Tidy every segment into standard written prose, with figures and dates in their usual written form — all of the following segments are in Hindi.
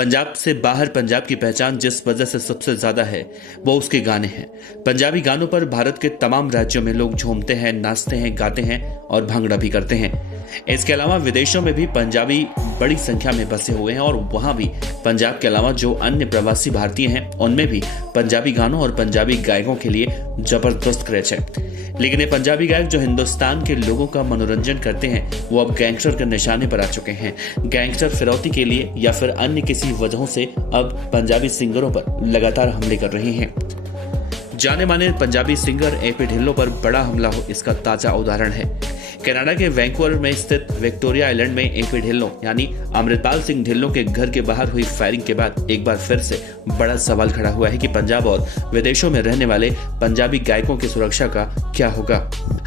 पंजाब से बाहर पंजाब की पहचान जिस वजह से सबसे ज्यादा है वो उसके गाने हैं। पंजाबी गानों पर भारत के तमाम राज्यों में लोग झूमते हैं, नाचते हैं, गाते हैं और भांगड़ा भी करते हैं। इसके अलावा विदेशों में भी पंजाबी बड़ी संख्या में बसे हुए हैं और वहां भी पंजाब के अलावा जो अन्य प्रवासी भारतीय हैं उनमें भी पंजाबी गानों और पंजाबी गायकों के लिए जबरदस्त क्रेज है। लेकिन ये पंजाबी गायक जो हिंदुस्तान के लोगों का मनोरंजन करते हैं वो अब गैंगस्टर के निशाने पर आ चुके हैं। गैंगस्टर फिरौती के लिए या फिर अन्य किसी वजहों से अब पंजाबी सिंगरों पर लगातार हमले कर रहे हैं। जाने माने पंजाबी सिंगर एपी ढिल्लों पर बड़ा हमला हो इसका ताजा उदाहरण है। कनाडा के वैंकूवर में स्थित विक्टोरिया आइलैंड में एपी ढिल्लों यानी अमृतपाल सिंह ढिल्लों के घर के बाहर हुई फायरिंग के बाद एक बार फिर से बड़ा सवाल खड़ा हुआ है कि पंजाब और विदेशों में रहने वाले पंजाबी गायकों की सुरक्षा का क्या होगा।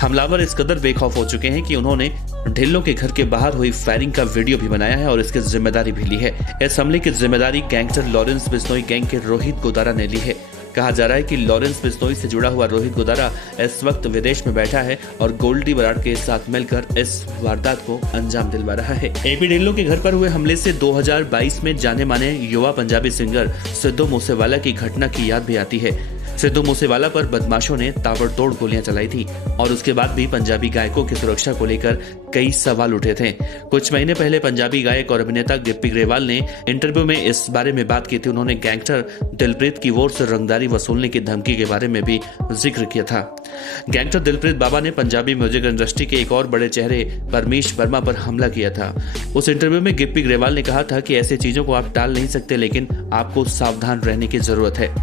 हमलावर इस कदर बेखौफ हो चुके हैं कि उन्होंने ढिल्लों के घर के बाहर हुई फायरिंग का वीडियो भी बनाया है और इसकी जिम्मेदारी भी ली है। इस हमले की जिम्मेदारी गैंगस्टर लॉरेंस बिश्नोई गैंग के रोहित गोदारा ने ली है। कहा जा रहा है कि लॉरेंस बिश्नोई से जुड़ा हुआ रोहित गोदारा इस वक्त विदेश में बैठा है और गोल्डी बराड़ के साथ मिलकर इस वारदात को अंजाम दिलवा रहा है। एपी ढिल्लों के घर पर हुए हमले से 2022 में जाने माने युवा पंजाबी सिंगर सिद्धू मूसेवाला की घटना की याद भी आती है। सिद्धू मूसेवाला पर बदमाशों ने ताबड़तोड़ गोलियां चलाई थी और उसके बाद भी पंजाबी गायकों की सुरक्षा को लेकर कई सवाल उठे थे। कुछ महीने पहले पंजाबी गायक और अभिनेता गिप्पी ग्रेवाल ने इंटरव्यू में इस बारे में बात की थी। उन्होंने गैंगस्टर दिलप्रीत की ओर से रंगदारी वसूलने की धमकी के बारे में भी जिक्र किया था। गैंगस्टर दिलप्रीत बाबा ने पंजाबी म्यूजिक इंडस्ट्री के एक और बड़े चेहरे परमीश वर्मा पर हमला किया था। उस इंटरव्यू में गिप्पी ग्रेवाल ने कहा था कि ऐसी चीजों को आप टाल नहीं सकते, लेकिन आपको सावधान रहने की जरूरत है।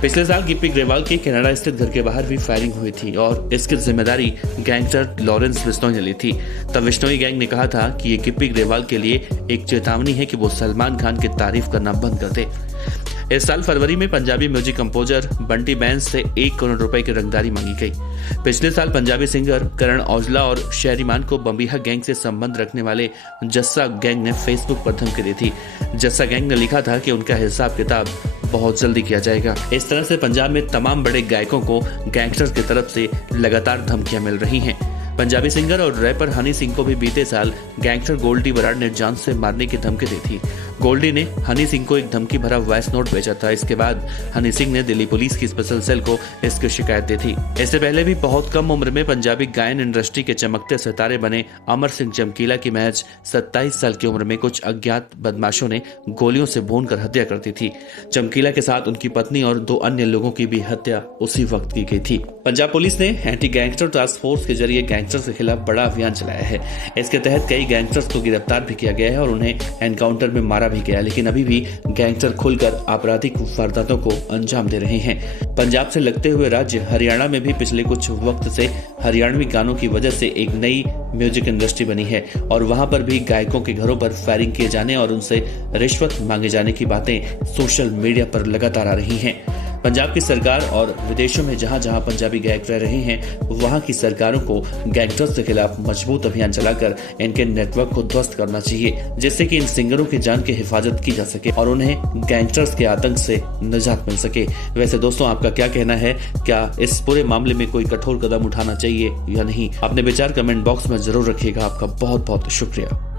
पिछले साल गिप्पी ग्रेवाल के कनाडा स्थित घर के बाहर भी फायरिंग हुई थी और इसकी जिम्मेदारी गैंगस्टर लॉरेंस बिश्नोई ने ली थी। तब बिश्नोई गैंग ने कहा था कि ये गिप्पी ग्रेवाल के लिए एक चेतावनी है कि वो सलमान खान की तारीफ करना बंद कर दे। इस साल फरवरी में पंजाबी म्यूजिक कंपोजर बंटी बैंस से 1 करोड़ रुपए की रंगदारी मांगी गई। पिछले साल पंजाबी सिंगर करण औजला और शहरीमान को बम्बीहा गैंग से संबंध रखने वाले जस्सा गैंग ने फेसबुक पर धमकी दी थी। जस्सा गैंग ने लिखा था कि उनका हिसाब किताब बहुत जल्दी किया जाएगा। इस तरह से पंजाब में तमाम बड़े गायकों को गैंगस्टर्स की तरफ से लगातार धमकियां मिल रही हैं। पंजाबी सिंगर और रैपर हनी सिंह को भी बीते साल गैंगस्टर गोल्डी बराड़ ने जान से मारने की धमकी दी थी। गोल्डी ने हनी सिंह को एक धमकी भरा वॉइस नोट भेजा था। इसके बाद हनी सिंह ने दिल्ली पुलिस की स्पेशल सेल को इसकी शिकायत दी थी। इससे पहले भी बहुत कम उम्र में पंजाबी गायन इंडस्ट्री के चमकते सितारे बने अमर सिंह चमकीला की महज 27 साल की उम्र में कुछ अज्ञात बदमाशों ने गोलियों से भूनकर हत्या कर दी थी। चमकीला के साथ उनकी पत्नी और 2 अन्य लोगों की भी हत्या उसी वक्त की गई थी। पंजाब पुलिस ने एंटी गैंगस्टर टास्क फोर्स के जरिए गैंगस्टर्स के खिलाफ बड़ा अभियान चलाया है। इसके तहत कई गैंगस्टर्स को गिरफ्तार भी किया गया है और उन्हें एनकाउंटर में मारा भी गया, लेकिन अभी भी गैंगस्टर खुलकर आपराधिक वारदातों को अंजाम दे रहे हैं। पंजाब से लगते हुए राज्य हरियाणा में भी पिछले कुछ वक्त से हरियाणवी गानों की वजह से एक नई म्यूजिक इंडस्ट्री बनी है और वहां पर भी गायकों के घरों पर फायरिंग किए जाने और उनसे रिश्वत मांगे जाने की बातें सोशल मीडिया पर लगातार आ रही हैं। पंजाब की सरकार और विदेशों में जहां जहां पंजाबी गायक रह रहे हैं वहां की सरकारों को गैंगस्टर्स के खिलाफ मजबूत अभियान चलाकर इनके नेटवर्क को ध्वस्त करना चाहिए, जिससे कि इन सिंगरों की जान की हिफाजत की जा सके और उन्हें गैंगस्टर्स के आतंक से निजात मिल सके। वैसे दोस्तों, आपका क्या कहना है? क्या इस पूरे मामले में कोई कठोर कदम उठाना चाहिए या नहीं? अपने विचार कमेंट बॉक्स में जरूर रखिएगा। आपका बहुत बहुत शुक्रिया।